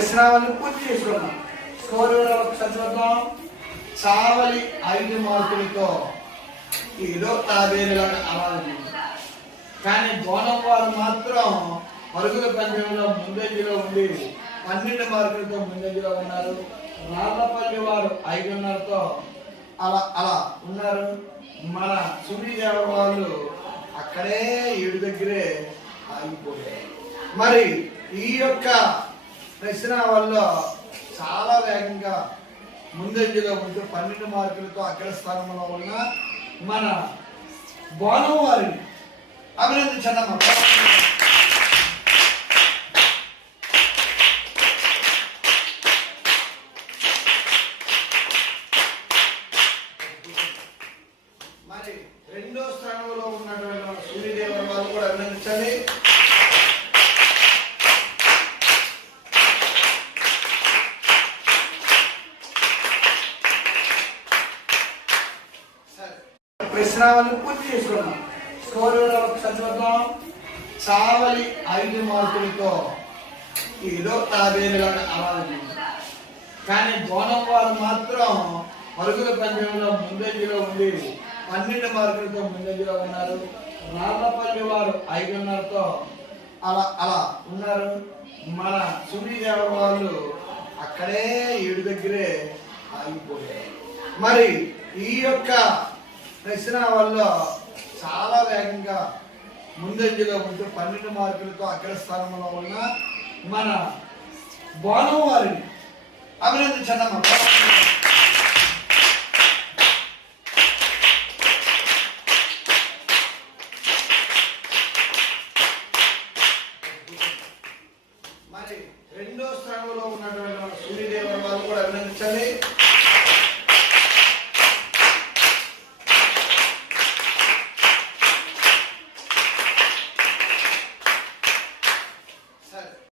ప్రశ్నావళిని పూర్తి చేసుకున్నాం. స్కోర్ ఒకసారి చూద్దాం. చావలి 5 మార్కులతో ఏదో తాబేలులాగా అవ్వాలి, కానీ బోనం వారు మాత్రం పరుగుల పందెంలో ముందంజలో ఉండి 12 మార్కులతో ముందంజలో ఉన్నారు. రాళ్లపల్లి వారు 5.5తో అలా అలా ఉన్నారు. మన సూర్యదేవ వాళ్ళు అక్కడే 7 దగ్గరే ఆగిపోయారు. మరి ఈ యొక్క ప్రశ్న వల్ల చాలా వేగంగా ముందంజలో ఉంటూ 12 మార్కులతో అగ్ర స్థానంలో ఉన్న మన బోనం వారిని అభినందించండి. మరి రెండో స్థానంలో ఉన్నటువంటి మన సూర్యదేవ వాళ్ళు కూడా అభినందించండి. ప్రశ్నావళిని పూర్తి చేసుకున్నాం. స్కోర్ ఒకసారి చూద్దాం. చావలి 5 మార్కులతో ఏదో తాబేలులాగా అవ్వాలి, కానీ బోనం వారు మాత్రం పరుగుల పందెంలో ముందంజలో ఉండి 12 మార్కులతో ముందంజలో ఉన్నారు. రాళ్లపల్లి వారు 5.5తో అలా అలా ఉన్నారు. మన సూర్యదేవ వాళ్ళు అక్కడే 7 దగ్గరే ఆగిపోయారు. మరి ఈ యొక్క ప్రశ్న వల్ల చాలా వేగంగా ముందంజలో ఉంటూ 12 మార్కులతో అగ్రస్థానంలో ఉన్న మన బోనం వారిని అభినందించండి. మరి రెండో స్థానంలో ఉన్నటువంటి సూర్యదేవ వాళ్ళు కూడా అభినందించండి.